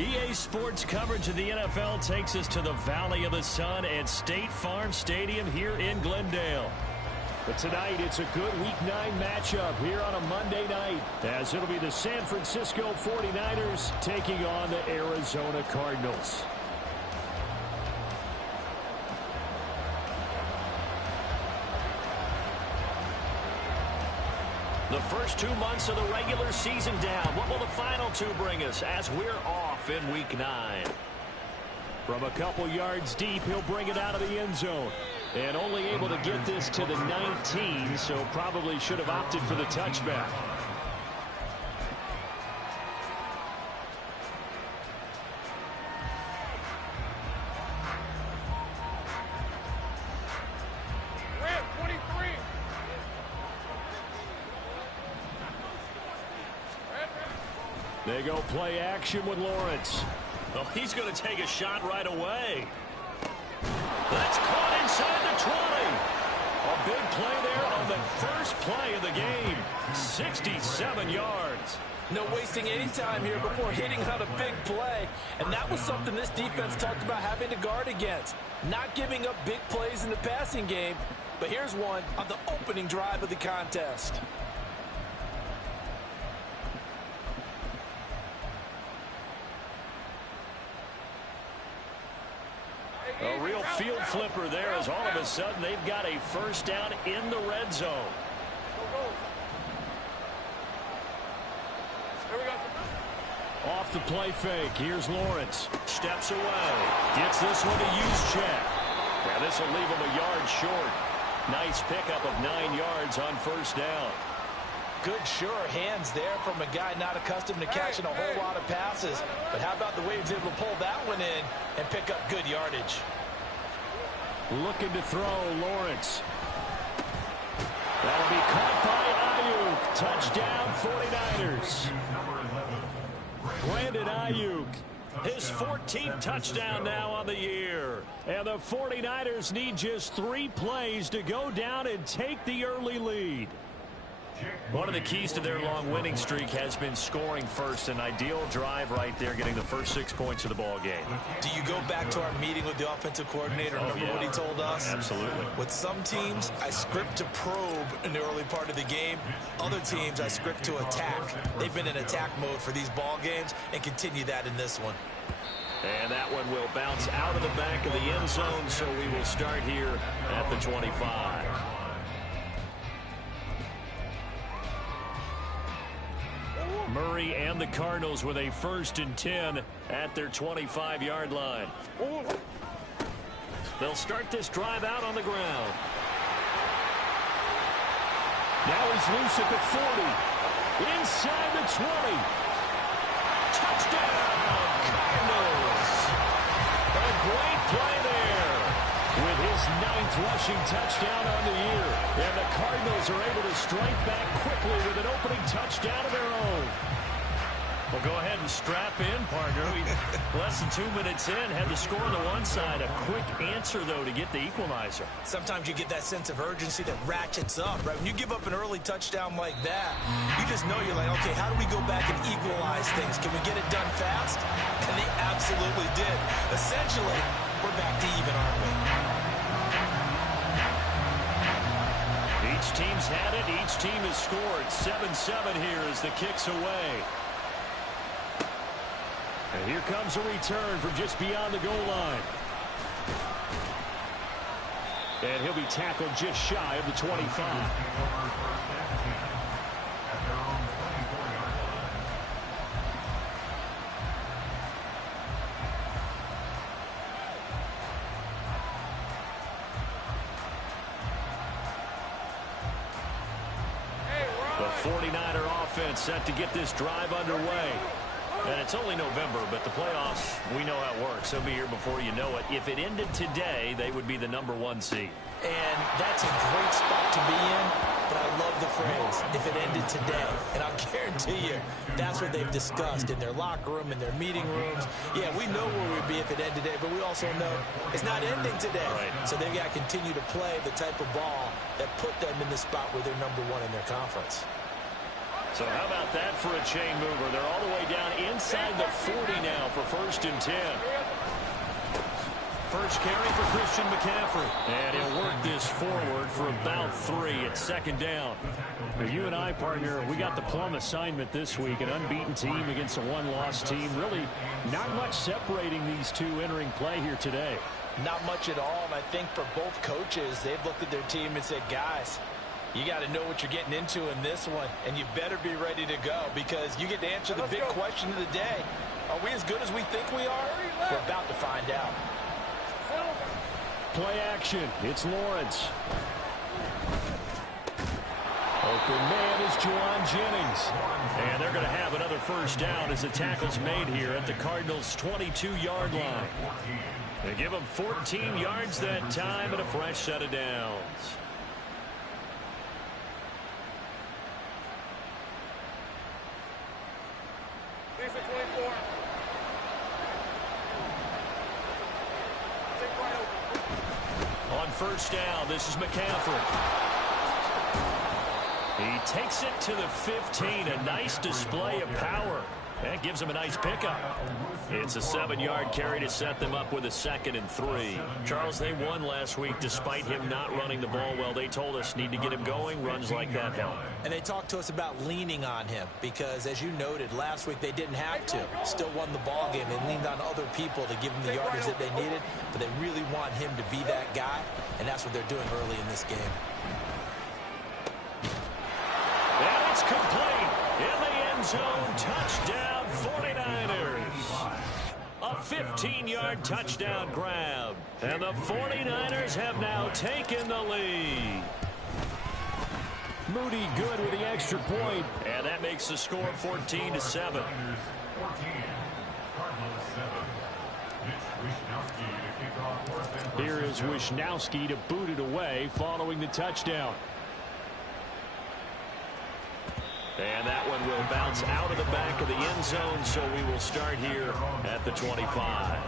EA Sports coverage of the NFL takes us to the Valley of the Sun at State Farm Stadium here in Glendale. But tonight, it's a good Week 9 matchup here on a Monday night, as it'll be the San Francisco 49ers taking on the Arizona Cardinals. The first 2 months of the regular season down. What will the final 2 bring us as we're off in Week 9? From a couple yards deep, he'll bring it out of the end zone. And only able to get this to the 19, so probably should have opted for the touchback. They go play action with Lawrence. Oh, he's going to take a shot right away. That's caught inside the 20. A big play there on the first play of the game. 67 yards. No wasting any time here before hitting on a big play. And that was something this defense talked about having to guard against. Not giving up big plays in the passing game. But here's one on the opening drive of the contest. A real field flipper there as all of a sudden they've got a first down in the red zone. Off the play fake. Here's Lawrence. Steps away. Gets this one to Juszczyk. Now this will leave him a yard short. Nice pickup of 9 yards on first down. Good, sure hands there from a guy not accustomed to catching a whole lot of passes. But how about the way he was able to pull that one in and pick up good yardage? Looking to throw, Lawrence. That'll be caught by Ayuk. Touchdown, 49ers. Brandon Ayuk, his 14th touchdown now on the year. And the 49ers need just 3 plays to go down and take the early lead. One of the keys to their long winning streak has been scoring first. An ideal drive right there, getting the first 6 points of the ball game. Do you go back to our meeting with the offensive coordinator? Remember what he told us? Absolutely. With some teams, I script to probe in the early part of the game. Other teams, I script to attack. They've been in attack mode for these ball games and continue that in this one. And that one will bounce out of the back of the end zone, so we will start here at the 25. Murray and the Cardinals with a 1st and 10 at their 25-yard line. They'll start this drive out on the ground. Now he's loose at the 40. Inside the 20. Touchdown, Cardinals. A great play there with his 9th rushing touchdown on the year. And the Cardinals are able to strike back quickly with an opening touchdown of their own. Well, go ahead and strap in, partner. Less than 2 minutes in, had the score on the one side. A quick answer, though, to get the equalizer. Sometimes you get that sense of urgency that ratchets up, right? When you give up an early touchdown like that, you just know you're like, okay, how do we go back and equalize things? Can we get it done fast? And they absolutely did. Essentially, we're back to even, aren't we? Each team's had it. Each team has scored. 7-7 here as the kick's away. And here comes a return from just beyond the goal line. And he'll be tackled just shy of the 25. The 49er offense set to get this drive underway. And it's only November, but the playoffs, we know how it works. They'll be here before you know it. If it ended today, they would be the #1 seed. And that's a great spot to be in, but I love the phrase, if it ended today. And I'll guarantee you, that's what they've discussed in their locker room, in their meeting rooms. Yeah, we know where we'd be if it ended today, but we also know it's not ending today. Right. So they've got to continue to play the type of ball that put them in the spot where they're #1 in their conference. So how about that for a chain mover? They're all the way down inside inside the 40 now for 1st and 10. First carry for Christian McCaffrey. And he'll work this forward for about 3 at 2nd down. For you and I, partner, we got the plum assignment this week. An unbeaten team against a one-loss team. Really not much separating these two entering play here today. Not much at all, and I think for both coaches, they've looked at their team and said, guys, you got to know what you're getting into in this one, and you better be ready to go because you get to answer the big question of the day. Are we as good as we think we are? We're about to find out. Play action. It's Lawrence. Open man is Juwan Jennings. And they're going to have another 1st down as the tackle's made here at the Cardinals' 22-yard line. They give them 14 yards that time and a fresh set of downs. On 1st down, this is McCaffrey. He takes it to the 15. A nice display of power. That gives him a nice pickup. It's a 7-yard carry to set them up with a 2nd and 3. Charles, they won last week despite him not running the ball well. They told us need to get him going. Runs like that help. And they talked to us about leaning on him because, as you noted, last week they didn't have to. Still won the ball game. They leaned on other people to give them the yardage that they needed, but they really want him to be that guy, and that's what they're doing early in this game. And it's complete. In the end zone, touchdown 49ers. A 15-yard touchdown grab. And the 49ers have now taken the lead. Moody good with the extra point. And that makes the score 14-7. Here is Wisnowski to boot it away following the touchdown. And that one will bounce out of the back of the end zone, so we will start here at the 25.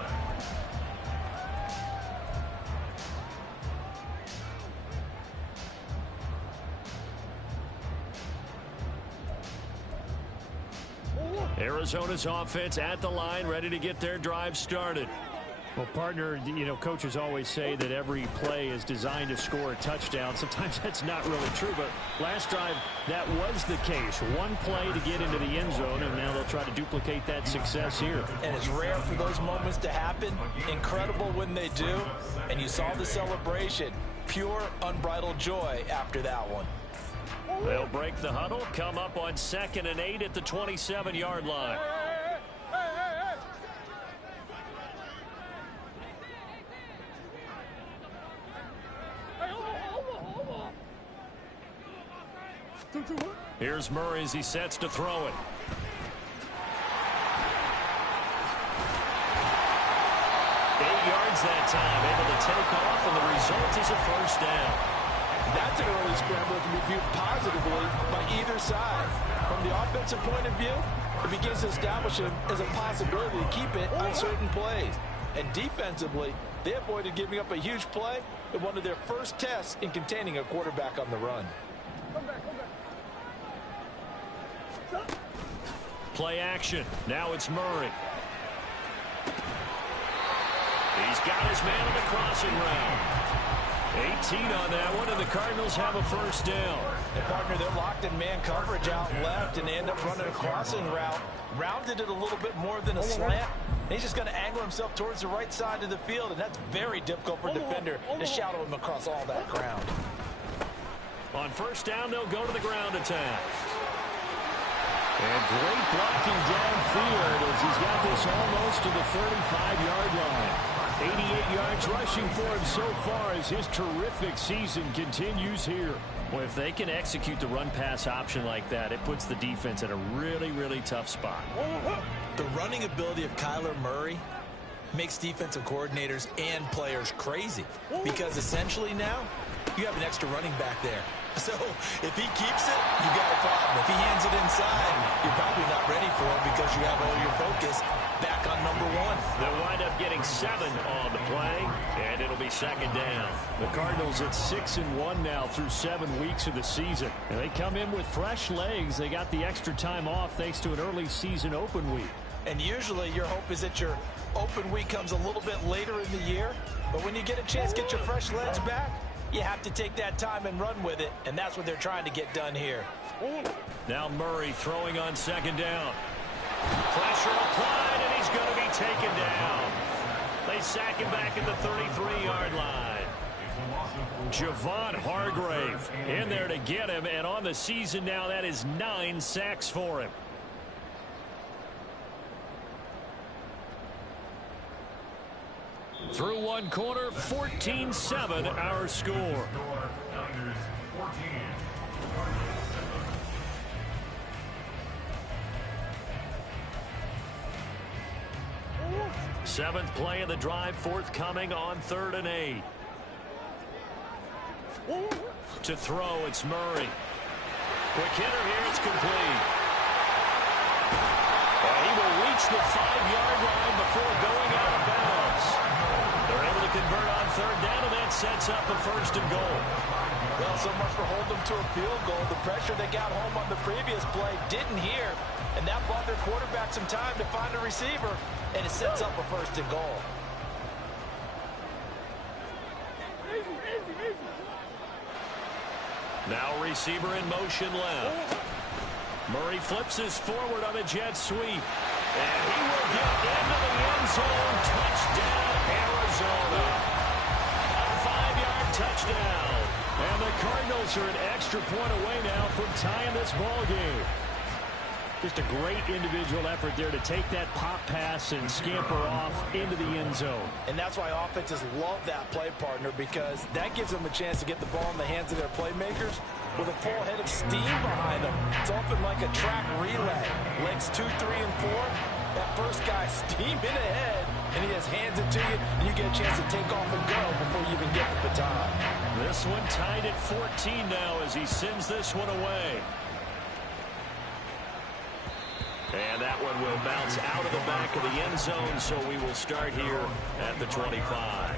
Arizona's offense at the line, ready to get their drive started. Well, partner, you know, coaches always say that every play is designed to score a touchdown. Sometimes that's not really true, but last drive, that was the case. One play to get into the end zone, and now they'll try to duplicate that success here. And it's rare for those moments to happen. Incredible when they do. And you saw the celebration. Pure, unbridled joy after that one. They'll break the huddle, come up on 2nd and 8 at the 27-yard line. Here's Murray as he sets to throw it. 8 yards that time, able to take off, and the result is a 1st down. That's an early scramble that can be viewed positively by either side. From the offensive point of view, it begins to establish him as a possibility to keep it on certain plays. And defensively, they avoided giving up a huge play in one of their first tests in containing a quarterback on the run. Play action. Now it's Murray. He's got his man on the crossing route. 18 on that one, and the Cardinals have a 1st down. And, partner, they're locked in man coverage out left, and they end up running a crossing route. Rounded it a little bit more than a slant. And he's just going to angle himself towards the right side of the field, and that's very difficult for a defender to shadow him across all that ground. On 1st down, they'll go to the ground attack. And great blocking downfield as he's got this almost to the 35-yard line. 88 yards rushing for him so far as his terrific season continues here. Well, if they can execute the run-pass option like that, it puts the defense in a really, really tough spot. The running ability of Kyler Murray makes defensive coordinators and players crazy because essentially now you have an extra running back there. So if he keeps it, you got a problem. If he hands it inside, you're probably not ready for it because you have all your focus back on number 1. They'll wind up getting 7 on the play, and it'll be 2nd down. The Cardinals at 6-1 now through 7 weeks of the season. And they come in with fresh legs. They got the extra time off thanks to an early season open week. And usually your hope is that your open week comes a little bit later in the year. But when you get a chance to get your fresh legs back, you have to take that time and run with it. And that's what they're trying to get done here. Now Murray throwing on second down. Pressure applied, and he's going to be taken down. They sack him back at the 33-yard line. Javon Hargrave in there to get him, and on the season now, that is 9 sacks for him. Through one quarter, 14-7 our score. Seventh play of the drive, forthcoming on 3rd and 8. To throw, it's Murray. Quick hitter here, it's complete. And he will reach the 5-yard line before going out of bounds. They're able to convert on 3rd down, and that sets up a 1st and goal. Well, so much for holding them to a field goal. The pressure they got home on the previous play didn't hear, and that bought their quarterback some time to find a receiver, and it sets up a 1st and goal. Now receiver in motion left. Murray flips his forward on a jet sweep. And he will get into the end zone. Touchdown, Arizona. A 5-yard touchdown. And the Cardinals are an extra point away now from tying this ball game. Just a great individual effort there to take that pop pass and scamper off into the end zone. And that's why offenses love that play, partner, because that gives them a chance to get the ball in the hands of their playmakers with a full head of steam behind them. It's often like a track relay. Legs 2, 3, and 4. That first guy steaming ahead, and he just hands it to you, and you get a chance to take off and go before you even get the baton. This one tied at 14 now as he sends this one away. And that one will bounce out of the back of the end zone, so we will start here at the 25.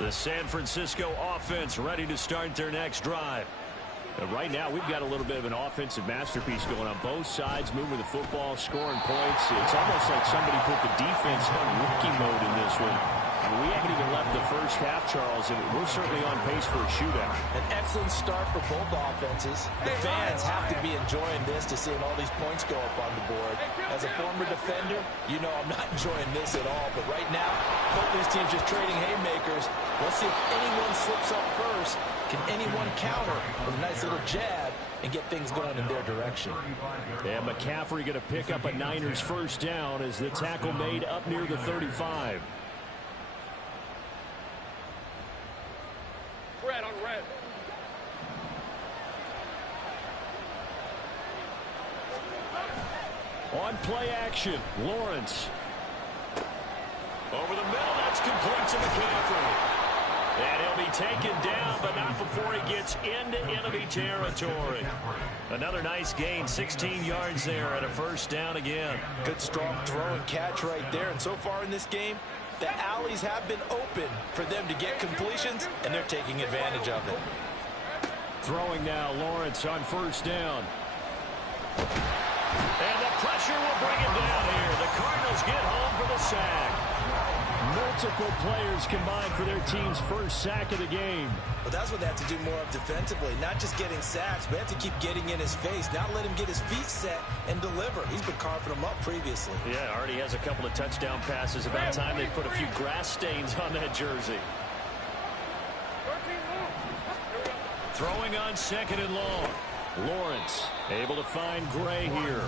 The San Francisco offense ready to start their next drive. And right now, we've got a little bit of an offensive masterpiece going on both sides, moving the football, scoring points. It's almost like somebody put the defense on rookie mode in this one. I mean, we haven't even left the first half, Charles, and we're certainly on pace for a shootout. An excellent start for both offenses. The fans have to be enjoying this to seeing all these points go up on the board. As a former defender, you know I'm not enjoying this at all. But right now, both these teams just trading haymakers. Let's see if anyone slips up first. Can anyone counter with a nice little jab and get things going in their direction? And McCaffrey going to pick up a Niners 1st down as the tackle made up near the 35. Red on red. On play action, Lawrence. Over the middle, that's complete to McCaffrey. And he'll be taken down, but not before he gets into enemy territory. Another nice gain, 16 yards there and a 1st down again. Good strong throw and catch right there. And so far in this game, the alleys have been open for them to get completions, and they're taking advantage of it. Throwing now, Lawrence on 1st down. And the pressure will bring him down here. The Cardinals get home for the sack. Multiple players combined for their team's 1st sack of the game. But that's what they have to do more of defensively. Not just getting sacks, but have to keep getting in his face. Not let him get his feet set and deliver. He's been carving them up previously. Yeah, already has a couple of touchdown passes. About time they put a few grass stains on that jersey. Throwing on 2nd and long. Lawrence able to find Gray here.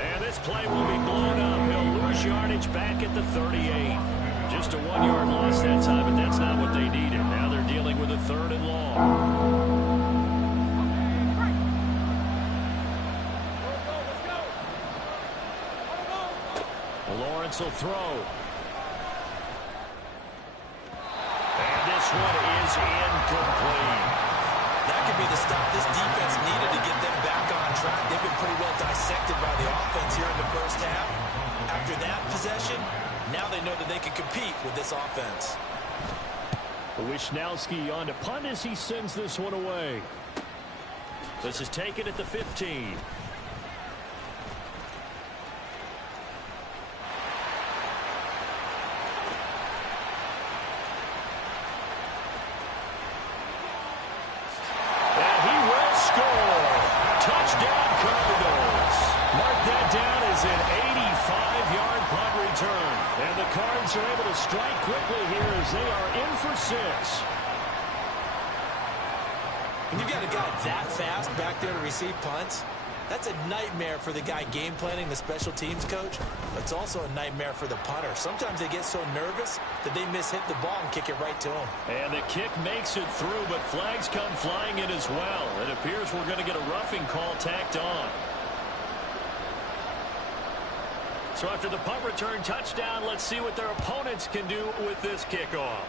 And this play will be blown up. He'll lose yardage back at the 38. Just a 1-yard loss that time, but that's not what they needed. Now they're dealing with a 3rd and long. Lawrence will throw. And this one is incomplete. That that could be the stop this defense needed to get them back on track. They've been pretty well dissected by the offense here in the first half. After that possession, now they know that they can compete with this offense. Wisnowski on to punt as he sends this one away. This is taken at the 15. And the Cards are able to strike quickly here as they are in for 6. When you've got a guy that fast back there to receive punts, that's a nightmare for the guy game planning, the special teams coach. It's also a nightmare for the punter. Sometimes they get so nervous that they hit the ball and kick it right to him. And the kick makes it through, but flags come flying in as well. It appears we're going to get a roughing call tacked on. So after the punt return touchdown, let's see what their opponents can do with this kickoff.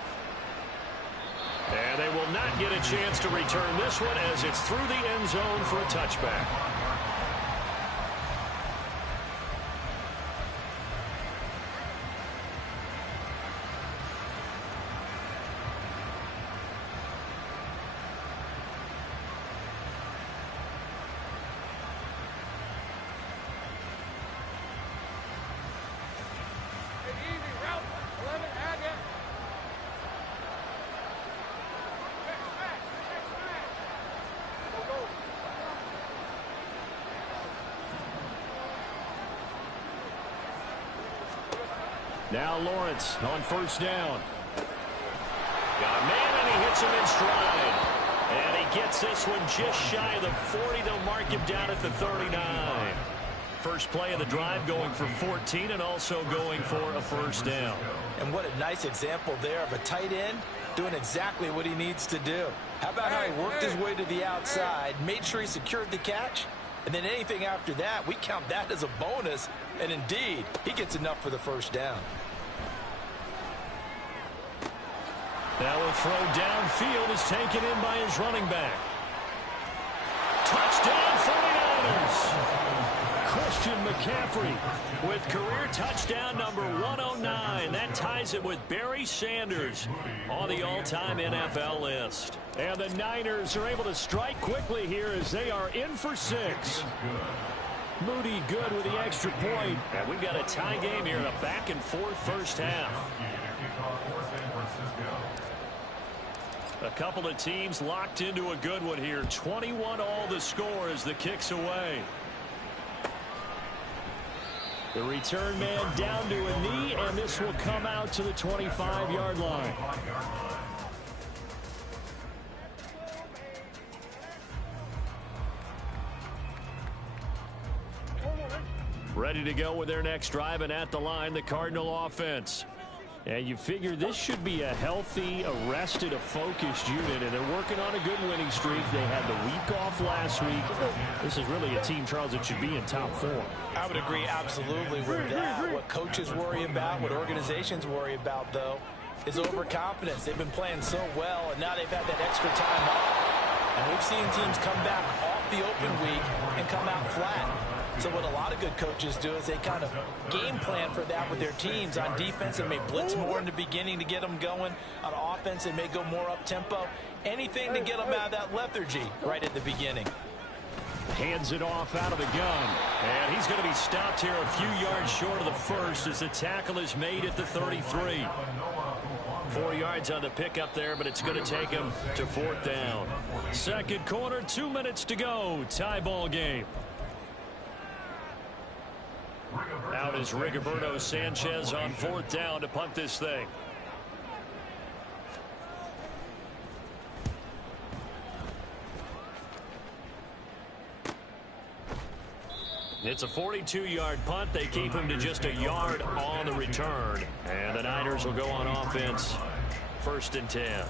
And they will not get a chance to return this one as it's through the end zone for a touchback. Now Lawrence on first down. Got a man, and he hits him in stride. And he gets this one just shy of the 40. They'll mark him down at the 39. First play of the drive going for 14 and also going for a first down. And what a nice example there of a tight end doing exactly what he needs to do. How about how he worked his way to the outside, made sure he secured the catch, and then anything after that, we count that as a bonus. And indeed, he gets enough for the first down. That will throw downfield is taken in by his running back. Touchdown 49ers. Christian McCaffrey with career touchdown number 109. That ties it with Barry Sanders on the all-time NFL list. And the Niners are able to strike quickly here as they are in for 6. Moody good with the extra point. And we've got a tie game here in a back-and-forth first half. A couple of teams locked into a good one here. 21 all the score as the kick's away. The return man down to a knee, and this will come out to the 25-yard line. Ready to go with their next drive, and at the line, the Cardinal offense. And you figure this should be a healthy, a focused unit, and they're working on a good winning streak. They had the week off last week. This is really a team, Charles, that should be in top 4. I would agree absolutely with that. What coaches worry about, what organizations worry about, though, is overconfidence. They've been playing so well, and now they've had that extra time off. And we've seen teams come back off the open week and come out flat. So what a lot of good coaches do is they kind of game plan for that with their teams. On defense, they may blitz more in the beginning to get them going. On offense, they may go more up-tempo. Anything to get them out of that lethargy right at the beginning. Hands it off out of the gun. And he's going to be stopped here a few yards short of the first as the tackle is made at the 33. 4 yards on the pickup there, but it's going to take him to 4th down. Second quarter, 2 minutes to go. Tie ball game. Out is Rigoberto Sanchez on 4th down to punt this thing. It's a 42-yard punt. They keep him to just a yard on the return. And the Niners will go on offense. 1st and 10.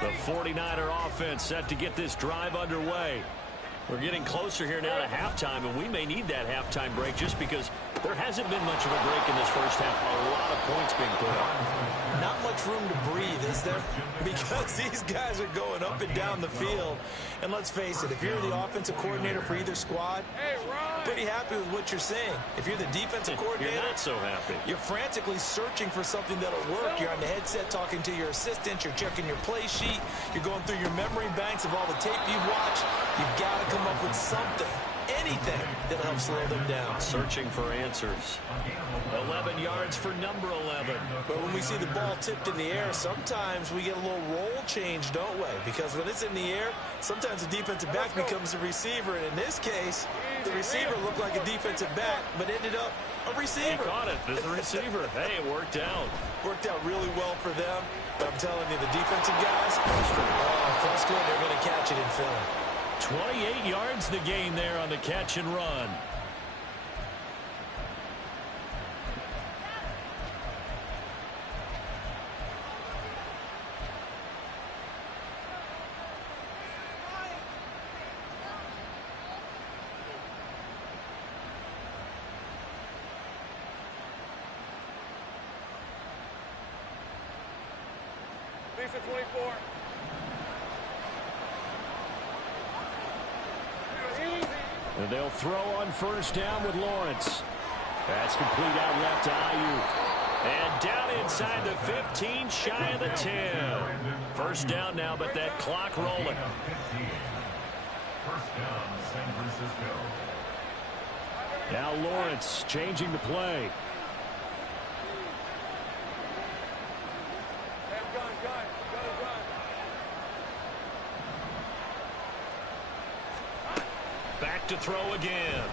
The 49er offense set to get this drive underway. We're getting closer here now to halftime, and we may need that halftime break just because There hasn't been much of a break in this first half. A lot of points being put up. Not much room to breathe, is there? Because these guys are going up and down the field. And let's face it, if you're the offensive coordinator for either squad, pretty happy with what you're saying. If you're the defensive coordinator, you're not so happy. You're frantically searching for something that'll work. You're on the headset talking to your assistant. You're checking your play sheet. You're going through your memory banks of all the tape you've watched. You've got to come up with something, anything that'll help slow them down. Searching for answers. 11 yards for number 11. But when we see the ball tipped in the air, sometimes we get a little roll change, don't we? Because when it's in the air, sometimes the defensive back becomes a receiver. And in this case, the receiver looked like a defensive back, but ended up a receiver. He caught it as a receiver. Hey, it worked out. Worked out really well for them. But I'm telling you, the defensive guys, frustrated. They're going to catch it in film. 28 yards the gain there on the catch and run. Lisa 24. And they'll throw on first down with Lawrence. That's complete out left to Ayuk. And down inside the 15, shy of the 10. First down now, but that clock rolling. First down, San Francisco. Now Lawrence changing the play. Back to throw again.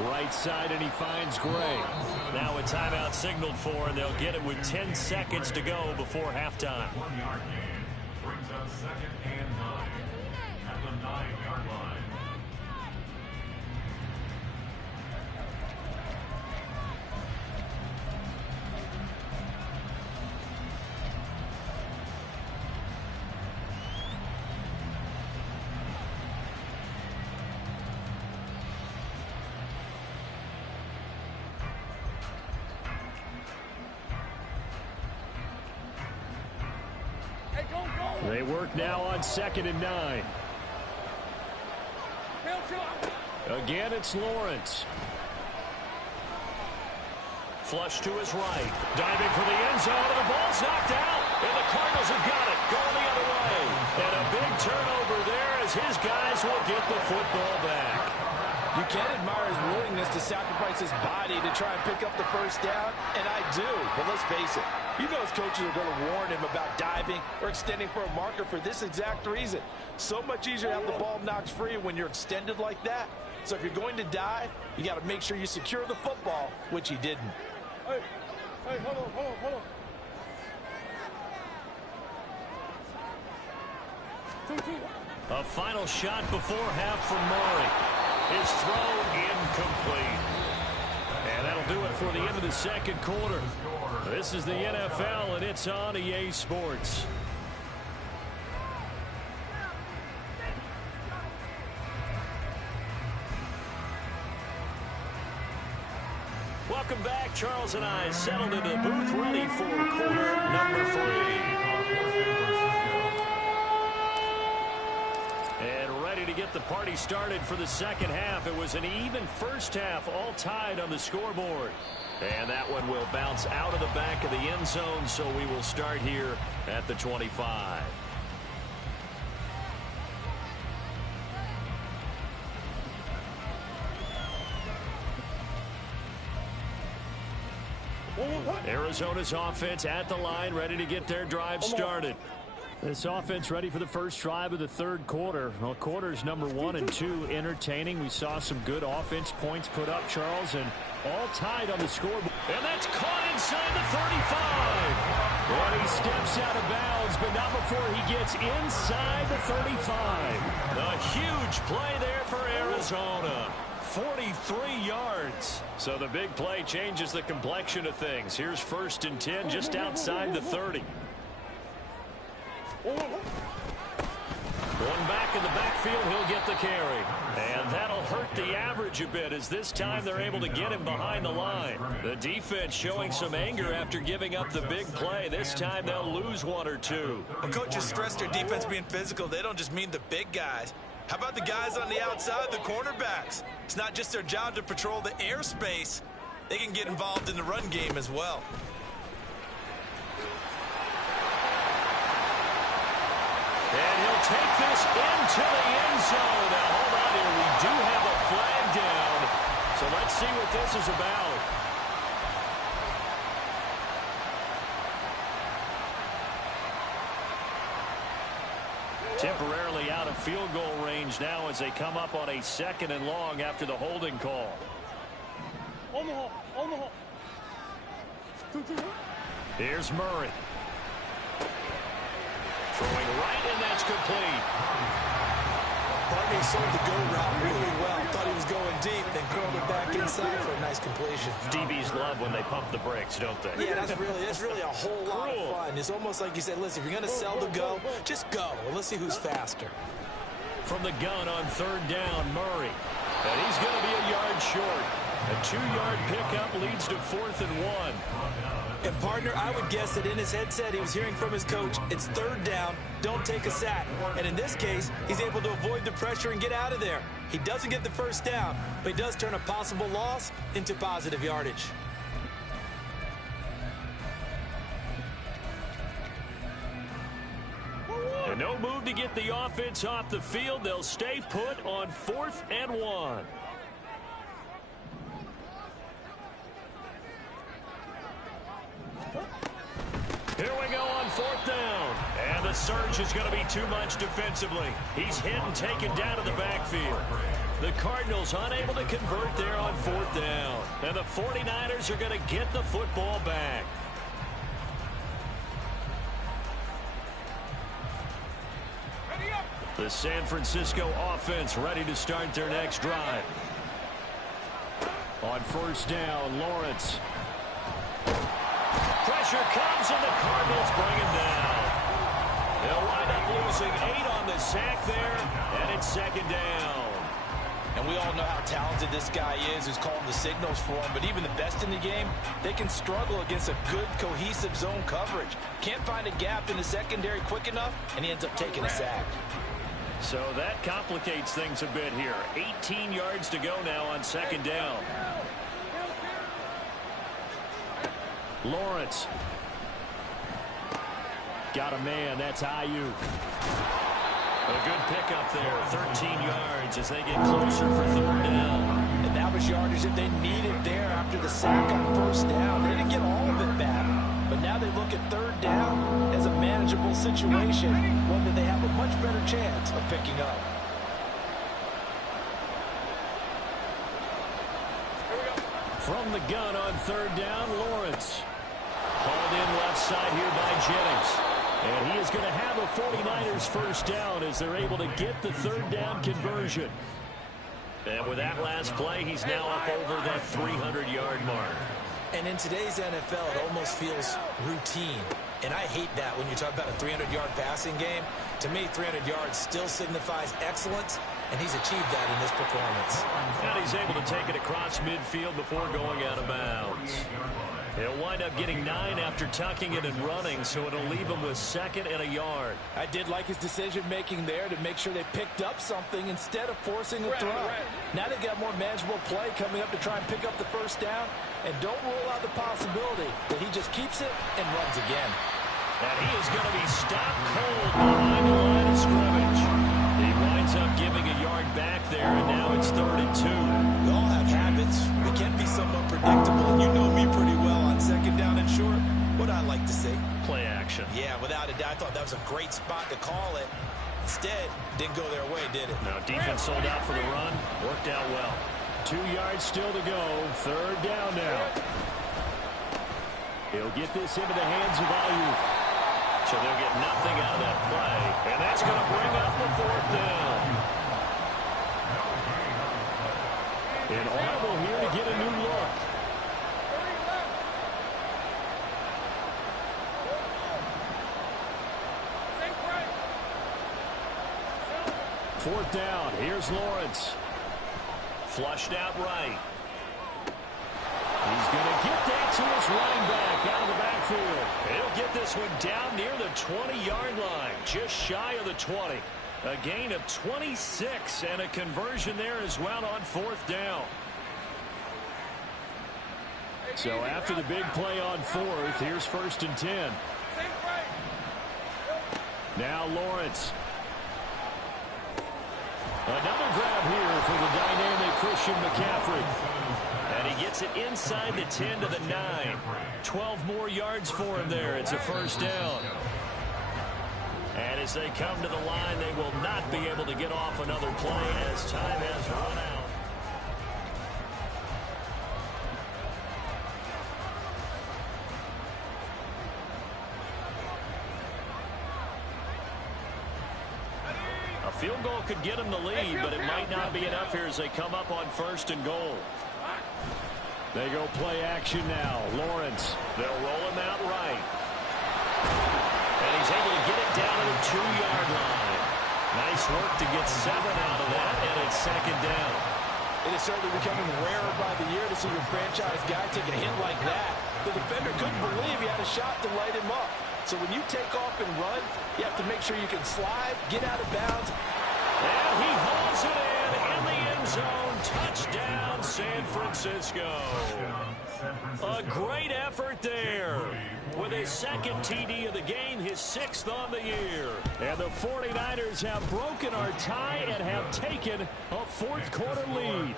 Right side, and he finds Gray. Now a timeout signaled for, and they'll get it with 10 seconds to go before halftime. 1 yard gain brings up 2nd and 9 at the 9-yard line. They work now on 2nd and 9. Again, it's Lawrence. Flush to his right. Diving for the end zone, and the ball's knocked out. And the Cardinals have got it, going the other way. And a big turnover there as his guys will get the football back. You can admire his willingness to sacrifice his body to try and pick up the first down, and I do. But let's face it, you know his coaches are going to warn him about diving or extending for a marker for this exact reason. So much easier to have the ball knocked free when you're extended like that. So if you're going to dive, you got to make sure you secure the football, which he didn't. Hey, hold on. A final shot before half from Murray. His throw incomplete. And that'll do it for the end of the second quarter. This is the NFL, and it's on EA Sports. Welcome back. Charles and I settled into the booth, ready for quarter number 3. And ready to get the party started for the second half. It was an even first half, all tied on the scoreboard. And that one will bounce out of the back of the end zone, so we will start here at the 25. Arizona's offense at the line, ready to get their drive started. This offense ready for the first drive of the third quarter. Well, quarters number 1 and 2 entertaining. We saw some good offense points put up, Charles, and all tied on the scoreboard. And that's caught inside the 35. And he steps out of bounds, but not before he gets inside the 35. A huge play there for Arizona. 43 yards. So the big play changes the complexion of things. Here's 1st and 10 just outside the 30. One back in the backfield, he'll get the carry. And that'll hurt the average a bit as this time they're able to get him behind the line. The defense showing some anger after giving up the big play. This time they'll lose one or two. When coaches stress their defense being physical, they don't just mean the big guys. How about the guys on the outside, the cornerbacks? It's not just their job to patrol the airspace. They can get involved in the run game as well. And he'll take this into the end zone. Now, hold on here. We do have a flag down. So let's see what this is about. Temporarily out of field goal range now as they come up on a 2nd and long after the holding call. Omaha. Here's Murray. Throwing right, and that's complete. Barney sold the go route really well. Thought he was going deep, then curled it back inside for a nice completion. DBs love when they pump the brakes, don't they? Yeah, that's really a whole lot of fun. It's almost like you said, listen, if you're going to sell the go, just go. And let's see who's faster. From the gun on 3rd down, Murray. And he's going to be a yard short. A 2-yard pickup leads to 4th and 1. And, partner, I would guess that in his headset he was hearing from his coach, it's 3rd down, don't take a sack. And in this case, he's able to avoid the pressure and get out of there. He doesn't get the 1st down, but he does turn a possible loss into positive yardage. And no move to get the offense off the field. They'll stay put on 4th and 1. Here we go on 4th down. And the surge is going to be too much defensively. He's hit and taken down to the backfield. The Cardinals unable to convert there on 4th down. And the 49ers are going to get the football back. The San Francisco offense ready to start their next drive. On 1st down, Lawrence. Pressure comes, and the Cardinals bring him down. They'll wind up losing 8 on the sack there, and it's 2nd down. And we all know how talented this guy is who's calling the signals for him, but even the best in the game, they can struggle against a good, cohesive zone coverage. Can't find a gap in the secondary quick enough, and he ends up taking a sack. So that complicates things a bit here. 18 yards to go now on 2nd down. Lawrence. Got a man. That's Ayuk. A good pickup there. 13 yards as they get closer for 3rd down. And that was yardage that they needed there after the sack on 1st down. They didn't get all of it back. But now they look at 3rd down as a manageable situation, one that they have a much better chance of picking up. From the gun on 3rd down, Lawrence. Hauled in left side here by Jennings. And he is going to have a 49ers 1st down as they're able to get the 3rd down conversion. And with that last play, he's now up over that 300-yard mark. And in today's NFL, it almost feels routine. And I hate that when you talk about a 300-yard passing game. To me, 300 yards still signifies excellence, and he's achieved that in this performance. And he's able to take it across midfield before going out of bounds. He'll wind up getting 9 after tucking it and running, so it'll leave him with 2nd and a yard. I did like his decision-making there to make sure they picked up something instead of forcing a throw. Now they've got more manageable play coming up to try and pick up the 1st down, and don't rule out the possibility that he just keeps it and runs again. And he is going to be stopped cold behind the line of scrimmage. He winds up giving a yard back there, and now it's 3rd and 2. We all have habits. We can be somewhat predictable. You know me pretty well on 2nd down and short. What I like to see. Play action. Yeah, without a doubt. I thought that was a great spot to call it. Instead, didn't go their way, did it? No, defense sold out for the run. Worked out well. 2 yards still to go. 3rd down now. He'll get this into the hands of Ayuk. So they'll get nothing out of that play. And that's going to bring up the 4th down. An audible here to get a new look. 4th down. Here's Lawrence. Flushed out right. He's going to get that to his running back out of the backfield. He'll get this one down near the 20-yard line, just shy of the 20. A gain of 26 and a conversion there as well on 4th down. So after the big play on 4th, here's 1st and 10. Now Lawrence. Another grab here for the dynamic Christian McCaffrey. And he gets it inside the 10 to the 9. 12 more yards for him there. It's a 1st down. And as they come to the line, they will not be able to get off another play as time has run out. A field goal could get them the lead, but it might not be enough here as they come up on 1st and goal. They go play action now. Lawrence. They'll roll him out right. And he's able to get it down to the 2-yard line. Nice work to get 7 out of that, and it's 2nd down. It is certainly becoming rarer by the year to see your franchise guy take a hit like that. The defender couldn't believe he had a shot to light him up. So when you take off and run, you have to make sure you can slide, get out of bounds. And he hauls it in the end zone. Touchdown, San Francisco. A great effort there. With his 2nd TD of the game, his 6th on the year. And the 49ers have broken our tie and have taken a 4th quarter lead.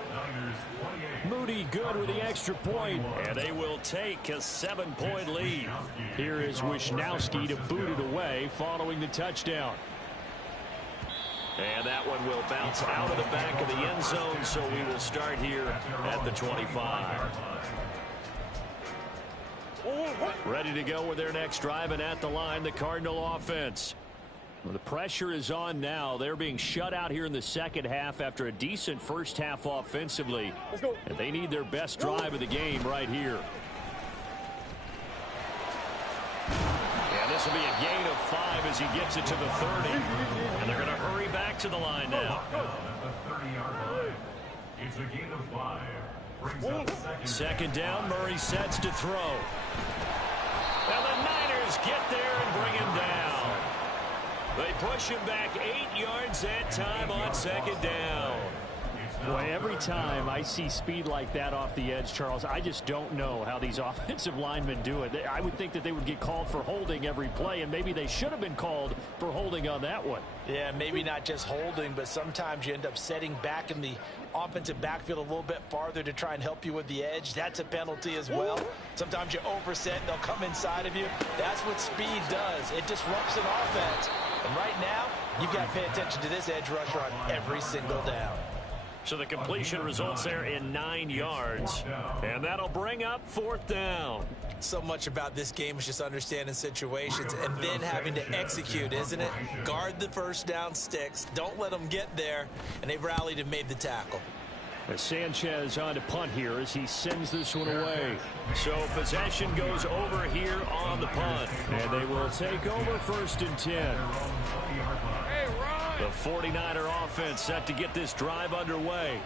Moody good with the extra point. And they will take a 7-point lead. Here is Wisnowski to boot it away following the touchdown. And that one will bounce out of the back of the end zone, so we will start here at the 25. Ready to go with their next drive, and at the line, the Cardinal offense. Well, the pressure is on now. They're being shut out here in the 2nd half after a decent 1st half offensively. And they need their best drive of the game right here. And this will be a gain of 5 as he gets it to the 30. And they're going to hurry back to the line now. At the 30-yard line, it's a gain of 5. Brings up 2nd down, Murray sets to throw. And the Niners get there and bring him down. They push him back 8 yards that time on 2nd down. Boy, every time I see speed like that off the edge, Charles, I just don't know how these offensive linemen do it. I would think that they would get called for holding every play, and maybe they should have been called for holding on that one. Yeah, maybe not just holding, but sometimes you end up setting back in the offensive backfield a little bit farther to try and help you with the edge. That's a penalty as well. Sometimes you overset, they'll come inside of you. That's what speed does. It disrupts an offense. And right now, you've got to pay attention to this edge rusher on every single down. So the completion results there in 9 yards. And that'll bring up 4th down. So much about this game is just understanding situations and then having to execute, isn't it? Guard the 1st down sticks. Don't let them get there. And they rallied and made the tackle. As Sanchez on to punt here as he sends this one away. So possession goes over here on the punt. And they will take over 1st and 10. The 49er offense set to get this drive underway.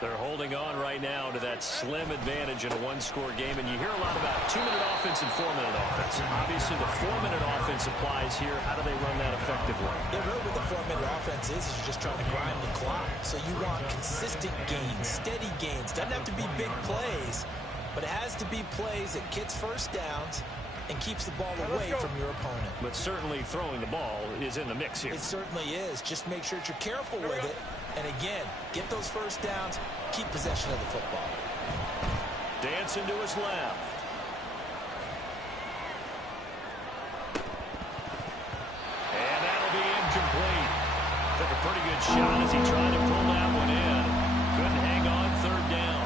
They're holding on right now to that slim advantage in a 1-score game. And you hear a lot about 2-minute offense and 4-minute offense. Obviously, the 4-minute offense applies here. How do they run that effectively? Yeah, really what the 4-minute offense is you're just trying to grind the clock. So you want consistent gains, steady gains. Doesn't have to be big plays, but it has to be plays that gets 1st downs and keeps the ball away from your opponent. But certainly throwing the ball is in the mix here. It certainly is. Just make sure that you're careful with it. And again, get those 1st downs, keep possession of the football. Dancing to his left. And that'll be incomplete. Took a pretty good shot as he tried to pull that one in. Couldn't hang on 3rd down.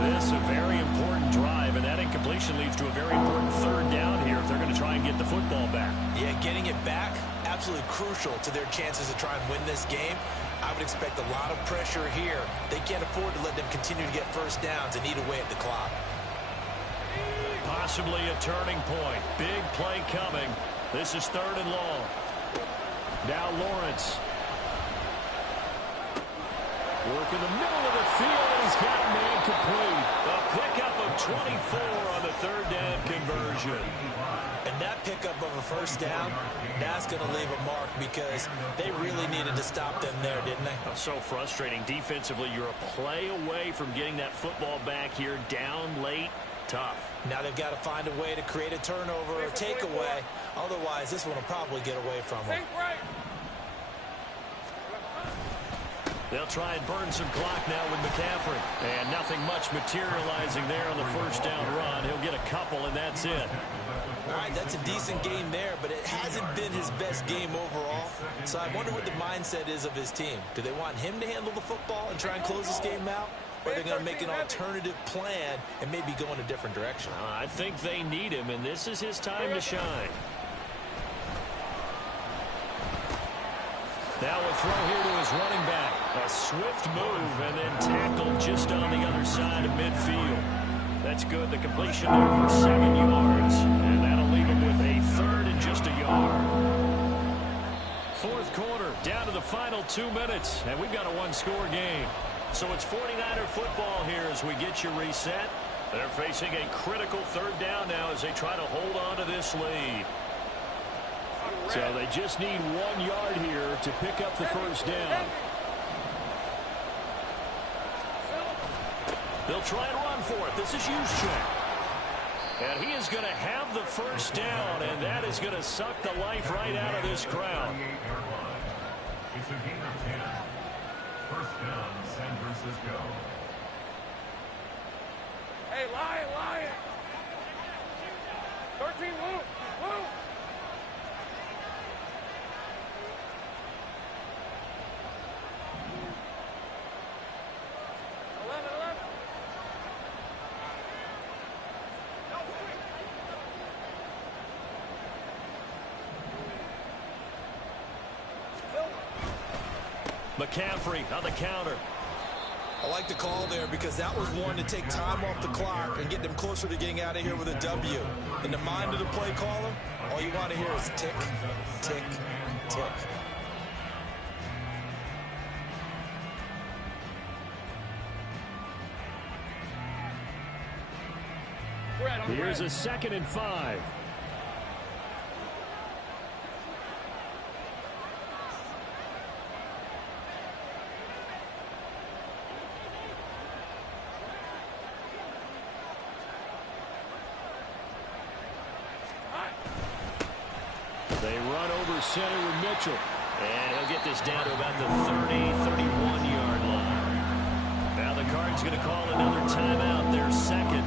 This a very important drive, and that incompletion leads to a very important 3rd down here if they're going to try and get the football back. Yeah, getting it back, absolutely crucial to their chances to try and win this game. I would expect a lot of pressure here. They can't afford to let them continue to get 1st downs and eat away at the clock. Possibly a turning point. Big play coming. This is 3rd and long. Now Lawrence. Work in the middle of the field, and he's got a man complete. A pickup of 24 on the third down conversion. And that pickup of a first down, that's going to leave a mark because they really needed to stop them there, didn't they? So frustrating. Defensively, you're a play away from getting that football back here, down late. Tough. Now they've got to find a way to create a turnover or takeaway. Otherwise, this one will probably get away from them. They'll try and burn some clock now with McCaffrey. And nothing much materializing there on the first down run. He'll get a couple, and that's it. All right, that's a decent game there, but it hasn't been his best game overall. So I wonder what the mindset is of his team. Do they want him to handle the football and try and close this game out? Or are they going to make an alternative plan and maybe go in a different direction? I think they need him, and this is his time to shine. Now a throw here to his running back. A swift move and then tackled just on the other side of midfield. That's good. The completion there for 7 yards. And that'll leave him with a third and just a yard. Fourth quarter, down to the final 2 minutes. And we've got a one-score game. So it's 49er football here as we get you reset. They're facing a critical third down now as they try to hold on to this lead. So they just need 1 yard here to pick up the first down. They'll try and run for it. This is Juszczyk. And he is going to have the first down, and that is going to suck the life right out of this crowd. It's a gain of 10. First down, San Francisco. Hey, Lion! 13, move! 11. McCaffrey on the counter. I like the call there because that was one to take time off the clock and get them closer to getting out of here with a W. In the mind of the play caller, all you want to hear is tick, tick, tick. Here's a 2nd and 5. They run over center with Mitchell. And he'll get this down to about the 31-yard line. Now the Cards going to call another timeout, their second,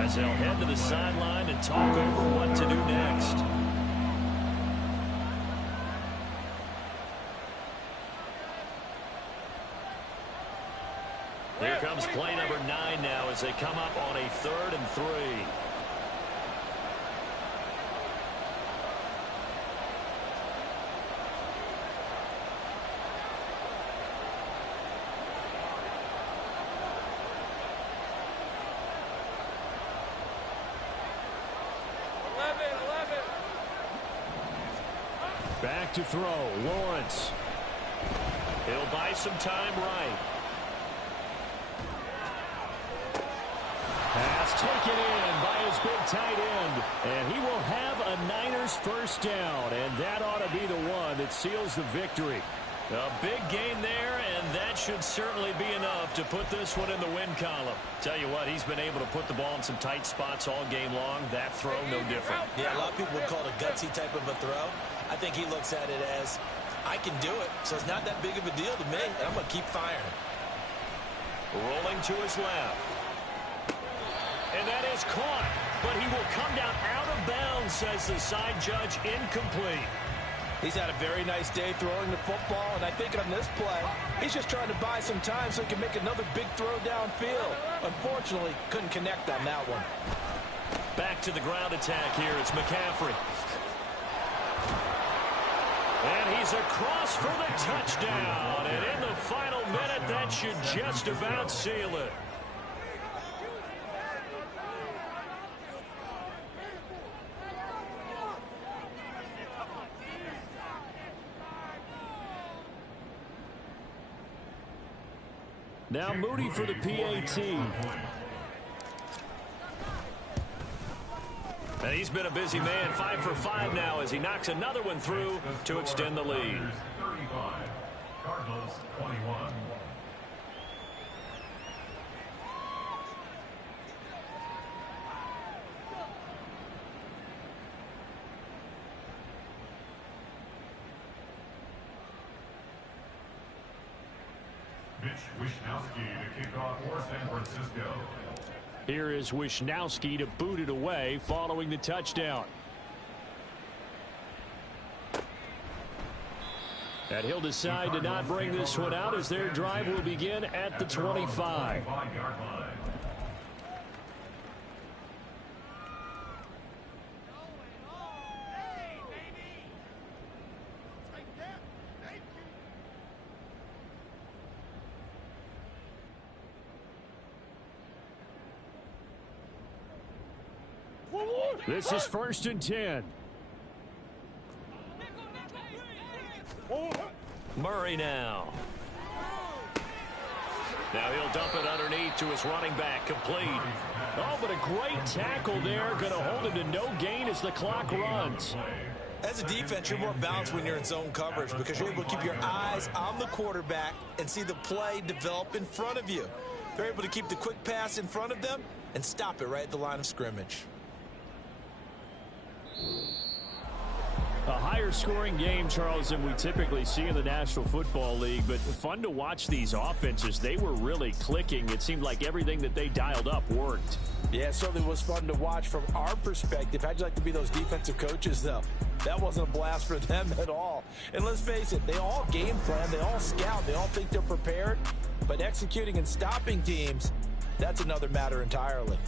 as they'll head to the sideline and talk over what to do next. Here comes play number 9 now as they come up on a 3rd and 3. Back to throw, Lawrence. He'll buy some time right. Pass taken in by his big tight end. And he will have a Niners first down. And that ought to be the one that seals the victory. A big gain there, and that should certainly be enough to put this one in the win column. Tell you what, he's been able to put the ball in some tight spots all game long. That throw, no different. Yeah, a lot of people would call it a gutsy type of a throw. I think he looks at it as, I can do it, so it's not that big of a deal to me, and I'm going to keep firing. Rolling to his left. And that is caught, but he will come down out of bounds, says the side judge, incomplete. He's had a very nice day throwing the football, and I think on this play, he's just trying to buy some time so he can make another big throw downfield. Unfortunately, couldn't connect on that one. Back to the ground attack here. It's McCaffrey. And he's across for the touchdown. And in the final minute, that should just about seal it. Now Moody for the PAT. And he's been a busy man, 5 for 5 now as he knocks another one through to extend the lead. 35. Cardinals 21. Mitch Wishnowsky to kick off for San Francisco. Here is Wishnowsky to boot it away following the touchdown. And he'll decide to not bring this one out as their drive will begin at the 25. This is 1st and 10. Murray now. Now he'll dump it underneath to his running back, complete. Oh, but a great tackle there. Going to hold him to no gain as the clock runs. As a defense, you're more balanced when you're in zone coverage because you're able to keep your eyes on the quarterback and see the play develop in front of you. They're able to keep the quick pass in front of them and stop it right at the line of scrimmage. A higher scoring game, Charles, than we typically see in the National Football League, but fun to watch these offenses. They were really clicking. It seemed like everything that they dialed up worked. Yeah, it certainly was fun to watch from our perspective. How'd you like to be those defensive coaches, though? That wasn't a blast for them at all. And let's face it, they all game plan, they all scout, they all think they're prepared, but executing and stopping teams, that's another matter entirely.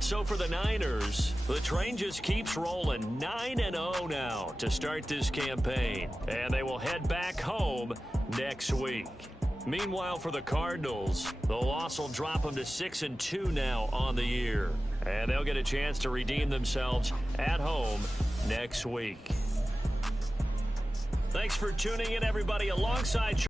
So for the Niners, the train just keeps rolling 9-0 now to start this campaign. And they will head back home next week. Meanwhile, for the Cardinals, the loss will drop them to 6-2 now on the year. And they'll get a chance to redeem themselves at home next week. Thanks for tuning in, everybody, alongside